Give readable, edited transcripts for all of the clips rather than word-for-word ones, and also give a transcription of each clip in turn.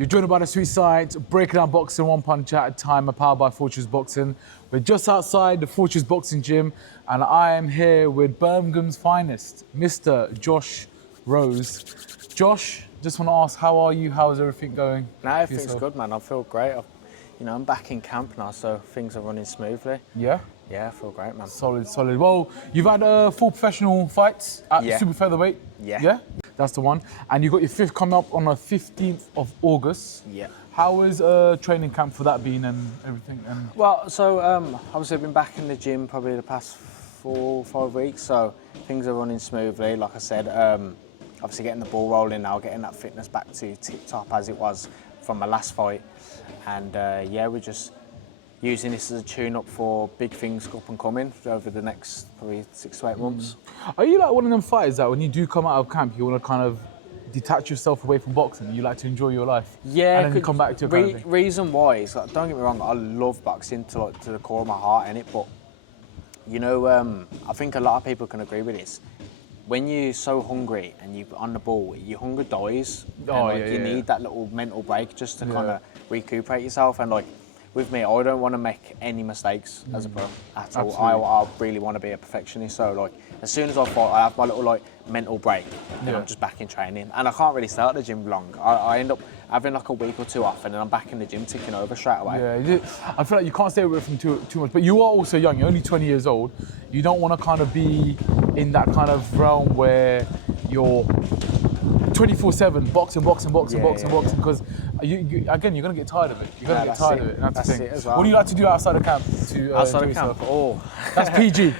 You're joined by the Sweet Science, breaking down boxing one punch at a time, powered by Fortress Boxing. We're just outside the Fortress Boxing Gym, and I am here with Birmingham's finest, Mr. Josh Rose. Josh, just want to ask, how are you? How is everything going? No, everything's good, man. I feel great. I'm back in camp now, so things are running smoothly. Yeah? Yeah, I feel great, man. Solid, solid. Well, you've had 4 professional fights at super featherweight. Yeah. Yeah? That's the one. And you got your 5th coming up on the 15th of August. Yeah. How is training camp for that been and everything? Well, so obviously I've been back in the gym probably the past 4 or 5 weeks, so things are running smoothly. Like I said, obviously getting the ball rolling now, getting that fitness back to tip-top as it was from my last fight. And yeah, we're just using this as a tune-up for big things up and coming over the next probably 6 to 8 months. Are you like one of them fighters that when you do come out of camp, you want to kind of detach yourself away from boxing? You like to enjoy your life? Yeah. And then come back to your kind of thing? Reason why is, like, don't get me wrong, I love boxing to the core of my heart, innit? But, you know, I think a lot of people can agree with this. When you're so hungry and you're on the ball, your hunger dies. You need that little mental break just to kind of recuperate yourself. And like with me, I don't want to make any mistakes as a pro at all. I really want to be a perfectionist. So like as soon as I fight, I have my little like mental break, and I'm just back in training. And I can't really start the gym long. I end up having like a week or 2 off, and then I'm back in the gym ticking over straight away. Yeah, I feel like you can't stay away from too much. But you are also young. You're only 20 years old. You don't want to kind of be in that kind of realm where you're 24/7 boxing, because again, you're gonna get tired of it. You're gonna get tired of it. That's the thing. It as well. What do you like to do outside of camp? Outside of camp? Oh, that's PG.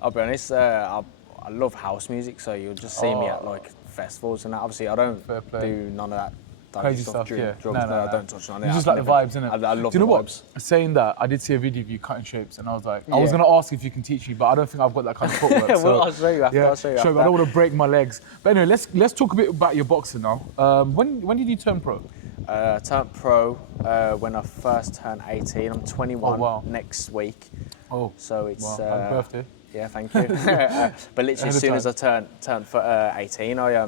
I'll be honest. I love house music, so you'll just see me at like festivals and that. Obviously, I don't do none of that. Crazy stuff, drugs, No, I don't touch on it. You just like the vibes, innit? I love do you know the vibes. What? Saying that, I did see a video of you cutting shapes, and I was like, I was gonna ask if you can teach me, but I don't think I've got that kind of footwork. Well, so, I'll show you after. I'll show you after. I don't want to break my legs. But anyway, let's talk a bit about your boxing now. When did you turn pro? Turned pro when I first turned 18. I'm 21 next week. Oh, so it's happy birthday. Yeah, thank you. But literally, as soon as I turned for 18, I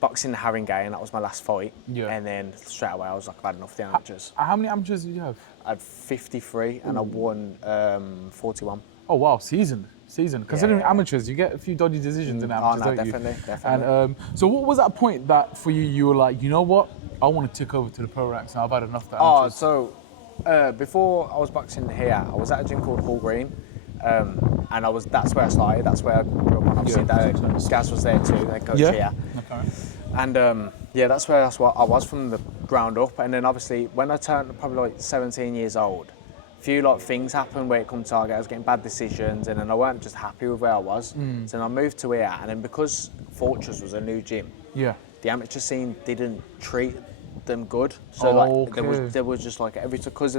boxing the Haringey, and that was my last fight. Yeah. And then straight away, I was like, I've had enough of the amateurs. How many amateurs did you have? I had 53, and I won 41. Oh wow, seasoned. Considering amateurs, you get a few dodgy decisions in amateurs, don't you? Definitely. And so, what was that point that for you were like, you know what, I want to tick over to the pro ranks now. I've had enough of that. Oh, so before I was boxing here, I was at a gym called Hall Green. And that's where I started, that's where I grew up. And obviously Gaz was there too, their coach here. Okay. And that's what I was from the ground up. And then obviously when I turned probably like 17 years old, a few like things happened where it come to target. I was getting bad decisions, and then I weren't just happy with where I was. So then I moved to here, and then because Fortress was a new gym, the amateur scene didn't treat them good. So there was just like because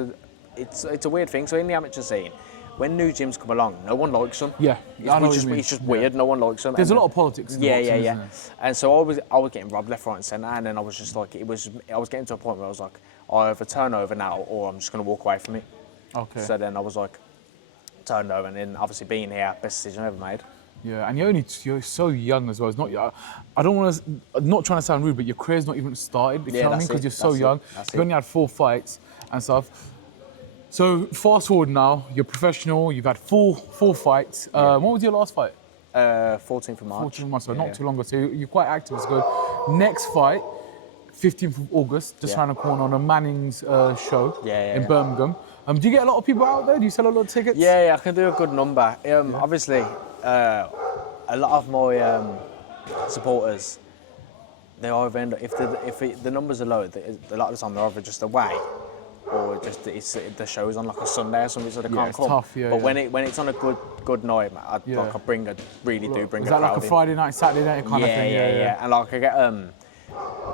it's a weird thing. So in the amateur scene, when new gyms come along, no one likes them. Yeah, it's just weird. No one likes them. There's a lot of politics. Yeah. And so I was getting robbed left, right, and centre, and then I was just like, I was getting to a point where I was like, I either turn over now, or I'm just going to walk away from it. Okay. So then I was like, turned over, and then obviously being here, best decision I ever made. Yeah, and you're so young as well. It's not. I don't want to. Not trying to sound rude, but your career's not even started. You know what I mean? Because you're so young. You've only had 4 fights and stuff. So fast forward now, you're professional, you've had four fights. What was your last fight? 14th of March. 14th of March, so not too long ago. So you're quite active, it's good. Next fight, 15th of August, just around the corner on a Manning's show in Birmingham. Do you get a lot of people out there? Do you sell a lot of tickets? Yeah, I can do a good number. Obviously, a lot of my supporters, they either end up, if the numbers are low, a lot of the time they're either just away, or just the show's on like a Sunday or something, so they can't come. Tough, but when it's on a good night, I really do bring a crowd in. Is that like a Friday night, Saturday night kind of thing? Yeah. And like I get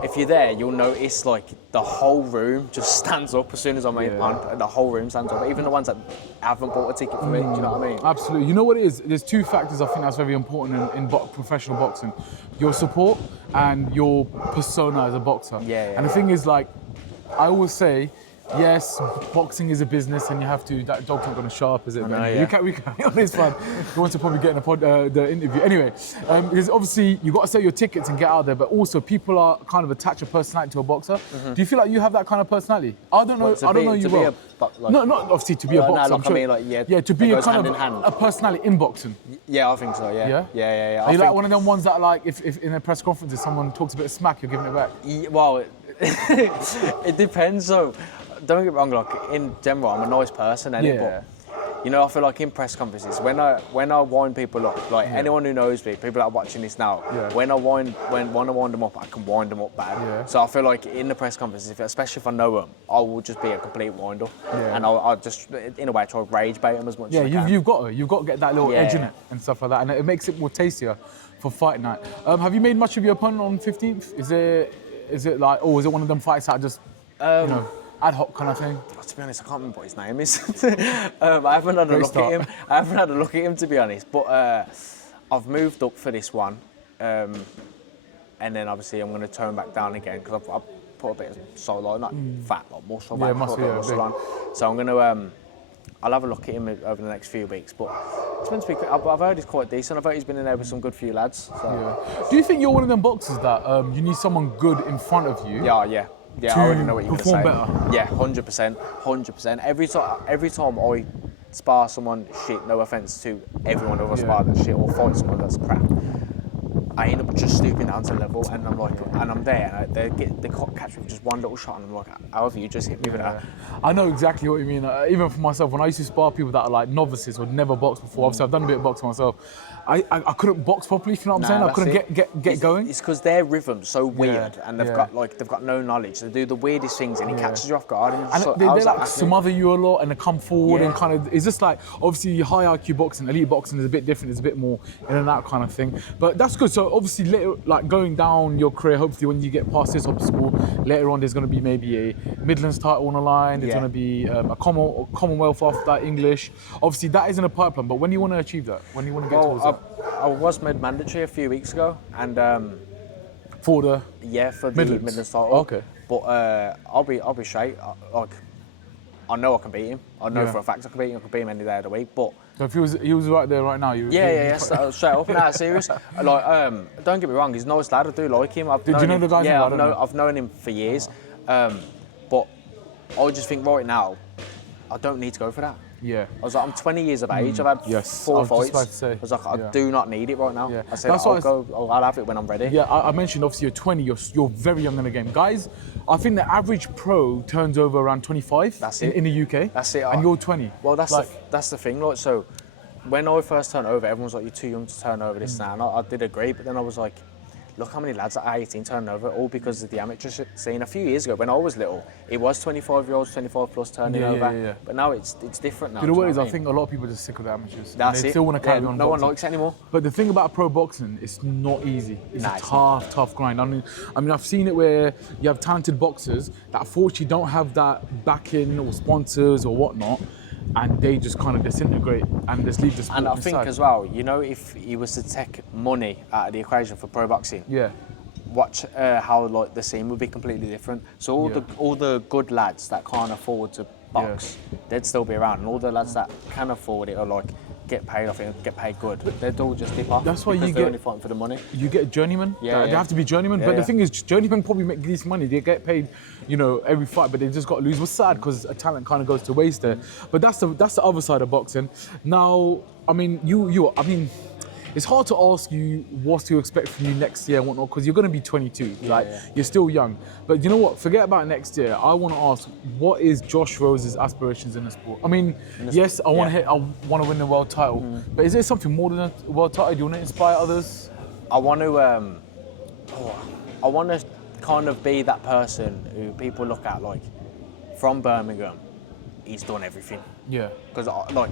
if you're there, you'll notice like the whole room just stands up as soon as I'm on. The whole room stands up, even the ones that haven't bought a ticket for me. Do you know what I mean? Absolutely. You know what it is? There's 2 factors I think that's very important in professional boxing: your support and your persona as a boxer. And the thing is, like, I always say, yes, boxing is a business, and you have to. That dog's not going to show up, is it? I know, But yeah. we can. It's fine. He wants to probably get in the interview anyway, because obviously you got to sell your tickets and get out there. But also, people are kind of attach a personality to a boxer. Do you feel like you have that kind of personality? I don't know. I don't know you well. No, not obviously to be a boxer. No, I'm sure. I mean, like, yeah. Yeah, to be a goes kind hand of in hand. a personality in boxing. Yeah, I think so. Yeah. Yeah? I Are you think, like one of them ones that like if in a press conference if someone talks a bit of smack, you're giving it back? Well, it depends. So, don't get me wrong. Like in general, I'm a nice person, but you know, I feel like in press conferences, when I wind people up, like anyone who knows me, people that are watching this now, when I wind them up, I can wind them up bad. Yeah. So I feel like in the press conferences, especially if I know them, I will just be a complete wind up, and I'll just in a way try to rage bait them as much as I can. You've got to get that little edge in it and stuff like that, and it makes it more tastier for fight night. Have you made much of your opponent on 15th? Is it like, or is it one of them fights that just you know, ad hoc kind of thing? To be honest, I can't remember what his name is. I haven't had a look at him. I haven't had a look at him, to be honest. But I've moved up for this one, and then obviously I'm going to turn back down again because I've put a bit of solo, not fat, like muscle, but muscle on. So I'm going to. I'll have a look at him over the next few weeks. But it's meant to be. I've heard he's quite decent. I've heard he's been in there with some good few lads. So. Yeah. Do you think you're one of them boxers that you need someone good in front of you? Yeah. I already know what you're going to say. Perform better. Yeah, 100%. Every time I spar someone shit, no offence to everyone who I've sparred that shit, or fight someone that's crap, I end up just stooping down to level, and I'm like, and I'm there, and they catch me with just one little shot, and I'm like, however, you just hit me with that. I know exactly what you mean. Even for myself, when I used to spar people that are like novices or never boxed before, obviously I've done a bit of boxing myself. I couldn't box properly, if you know what I'm saying? I couldn't get going. It's because their rhythm's so weird, and they've got no knowledge. They do the weirdest things, and it catches you off guard. And they like smother you a lot, and they come forward and kind of. It's just like obviously high IQ boxing, elite boxing is a bit different. It's a bit more in and out kind of thing. But that's good. So obviously, later, like going down your career, hopefully when you get past this obstacle, later on there's going to be maybe a Midlands title on the line. There's going to be a Commonwealth after that, English. Obviously that isn't a pipeline. But when do you want to achieve that? When do you want to get towards that? I was made mandatory a few weeks ago, and for the Midlands title. Okay. But I'll be straight. I know I can beat him. I know for a fact I can beat him. I can beat him any day of the week. But so if he was right there right now, straight up. Nah, serious. Like, don't get me wrong. He's a nice lad. I do like him. Do you know the guy? Yeah, I've known him for years. But I just think right now, I don't need to go for that. Yeah. I was like, I'm 20 years of age. I've had 4 fights. I was like, I do not need it right now. Yeah. I said, I'll have it when I'm ready. Yeah, I mentioned obviously you're 20. You're very young in the game, guys. I think the average pro turns over around 25. That's it. In the UK. That's it. And you're 20. Well, that's the thing. Like, so when I first turned over, everyone's like, you're too young to turn over this now. And I did agree, but then I was like, look how many lads at 18 turning over, all because of the amateur scene. A few years ago, when I was little, it was 25-year-olds, 25 plus turning over. Yeah. But now it's different now. You know what it is? I think a lot of people are just sick of the amateurs. That's they still want to carry on. No boxing. one likes it anymore. But the thing about pro boxing, it's not easy. It's a tough grind. I mean, I've seen it where you have talented boxers that unfortunately don't have that backing or sponsors or whatnot, and they just kind of disintegrate and just leave the sport. And I think as well, you know, if you was to take money out of the equation for pro boxing, watch how like the scene would be completely different. So all the good lads that can't afford to box, they'd still be around, and all the lads that can afford it or like get paid off it, get paid good, they'd all just dip off. That's why they're only fighting for the money. You get journeymen. They have to be journeymen. But the thing is, journeymen probably make decent money. They get paid, you know, every fight, but they just got to lose. What's sad because a talent kind of goes to waste there. But that's the other side of boxing. Now, I mean, it's hard to ask you what to expect from you next year and whatnot, because you're going to be 22, you're still young. But you know what, forget about next year. I want to ask, what is Josh Rose's aspirations in the sport? I mean, yes, I want to win the world title, but is there something more than a world title? Do you want to inspire others? I want to kind of be that person who people look at, like, from Birmingham, he's done everything. Yeah. Because, like,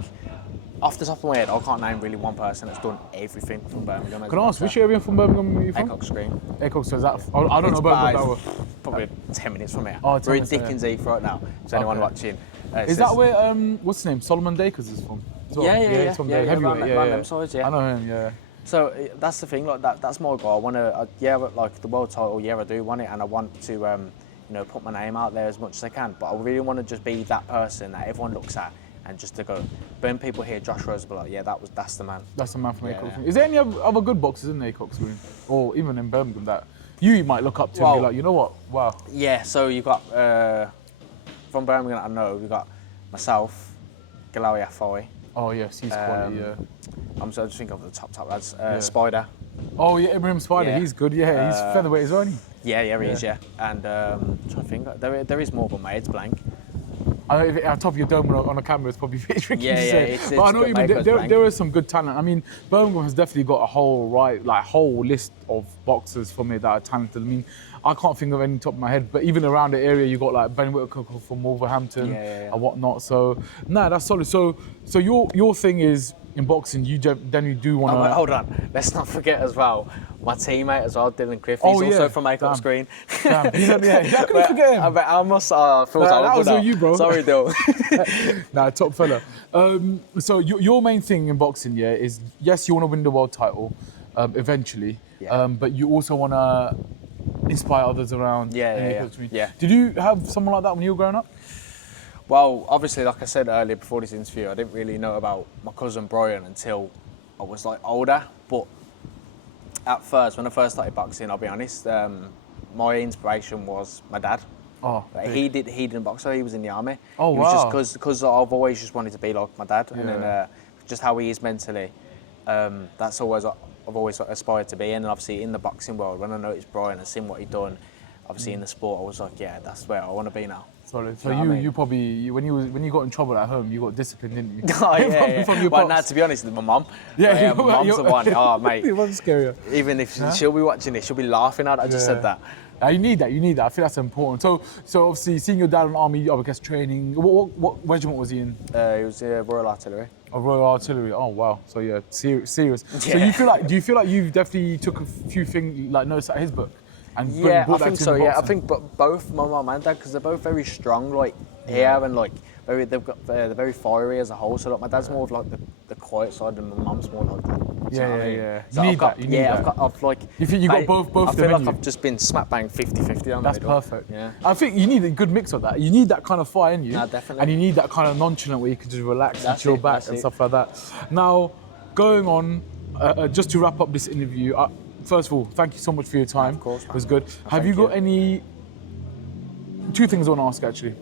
off the top of my head, I can't name really one person that's done everything from Birmingham. Can I ask, which area from Birmingham are you from? Ecox Green. Ecox, so is that, I don't know Birmingham. Probably 10 minutes from here. Oh, we're in Dickens Heath right now, so anyone watching. Is that where, what's his name, Solomon Dakers is from? Well? Yeah. He's from there. Heavyweight, around them sides, I know him, yeah. So that's the thing, like that's my goal. I want to, like the world title, I do want it, and I want to put my name out there as much as I can. But I really want to just be that person that everyone looks at and just to go, when people hear Josh Rose, be like, yeah, that's the man. That's the man from Acox Green. Is there any other good boxers in Acox Green, or even in Birmingham that you might look up to and be like, you know what, wow? Yeah, so you got from Birmingham, I know we got myself, Galawi Afoy. Oh yes, he's quality. Yeah. I'm just thinking of the top lads. Spider. Oh yeah, Ibrahim Spider, he's good. Yeah, he's featherweight as well, isn't he? Yeah, he is. Yeah, and I'm trying to think. There is more, but my head's blank. I know on top of your dome on a camera, it's probably a bit tricky to say. It's but I know even there is some good talent. I mean, Birmingham has definitely got a whole list of boxers for me that are talented. I mean, I can't think of any top of my head, but even around the area, you got like Ben Whitaker from Wolverhampton and whatnot. So, that's solid. So your thing is in boxing, you generally do want to. Oh, hold on, let's not forget as well. My teammate as well, Dylan Cliff. He's also from Acox Green. Damn. How can you forget him? I must. I feel that was all you, bro. Sorry, Dylan. Top fella. So your main thing in boxing, is yes, you want to win the world title, eventually. Yeah. But you also want to inspire others around. Yeah. Did you have someone like that when you were growing up? Well, obviously, like I said earlier before this interview, I didn't really know about my cousin Brian until I was like older. But at first, when I first started boxing, I'll be honest, my inspiration was my dad. Oh, he didn't box, so he was in the army. Oh, wow. It was just because I've always just wanted to be like my dad, and then just how he is mentally. That's always I've always aspired to be. And then obviously in the boxing world, when I noticed Brian and seen what he'd done, obviously in the sport, I was like, yeah, that's where I want to be now. Sorry. So you probably when you got in trouble at home, you got disciplined, didn't you? Oh yeah. From your well, now to be honest, my mum. Yeah, my mum's the one. Oh mate. Your mum's scarier. Even if she'll be watching this, she'll be laughing at. I just said that. You need that. I think that's important. So obviously seeing your dad in the army, I guess training. What regiment was he in? He was Royal Artillery. Oh, Royal Artillery. Oh wow. So yeah, serious. Yeah. So do you feel like you definitely took a few things like notes out of his book? And I think so. Yeah, I think both my mum and dad, because they're both very strong, like here and like they're very fiery as a whole. So like my dad's more of like the quiet side, and my mum's more like that. Yeah. So you need that. I've like. You think you got both? I feel like I've just been smack bang 50-50 on That's perfect. Yeah. I think you need a good mix of that. You need that kind of fire in you. No, definitely. And you need that kind of nonchalant where you can just relax and chill back and stuff like that. Now, going on, just to wrap up this interview. First of all, thank you so much for your time. Of course, man. It was good. Have you got any... Two things I want to ask, actually.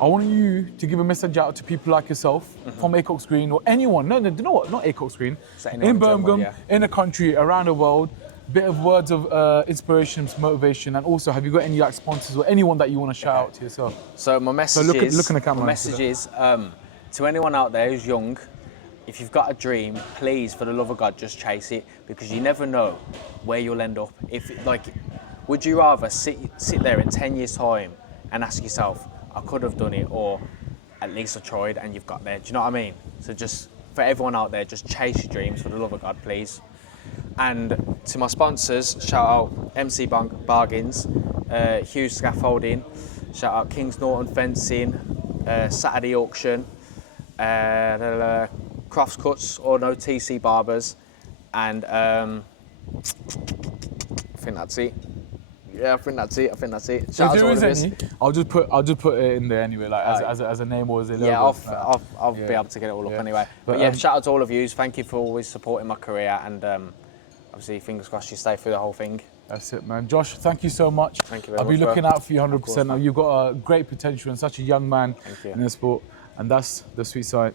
I want you to give a message out to people like yourself from Acox Green or anyone. No, you know what? Not Acox Green. In Birmingham, in the country, around the world. Bit of words of inspiration, motivation, and also, have you got any like sponsors or anyone that you want to shout out to yourself? So my message look in the camera. My message is to anyone out there who's young. If you've got a dream, please, for the love of God, just chase it, because you never know where you'll end up. Would you rather sit there in 10 years' time and ask yourself, I could have done it, or at least I tried, and you've got there? Do you know what I mean? So just for everyone out there, just chase your dreams for the love of God, please. And to my sponsors, shout out MC Bargains, Hughes Scaffolding, shout out Kings Norton Fencing, Saturday Auction, Crofts Cuts or no TC Barbers, and I think that's it. Yeah, I think that's it. Shout out to all of this. I'll just put it in there anyway, like as a name or as a logo. Yeah, I'll be able to get it all up anyway. But yeah, shout out to all of you. Thank you for always supporting my career, and obviously fingers crossed you stay through the whole thing. That's it, man. Josh, thank you so much. Thank you very much. I'll be looking out for you 100%. You've got a great potential and such a young man in the sport, and that's the sweet science.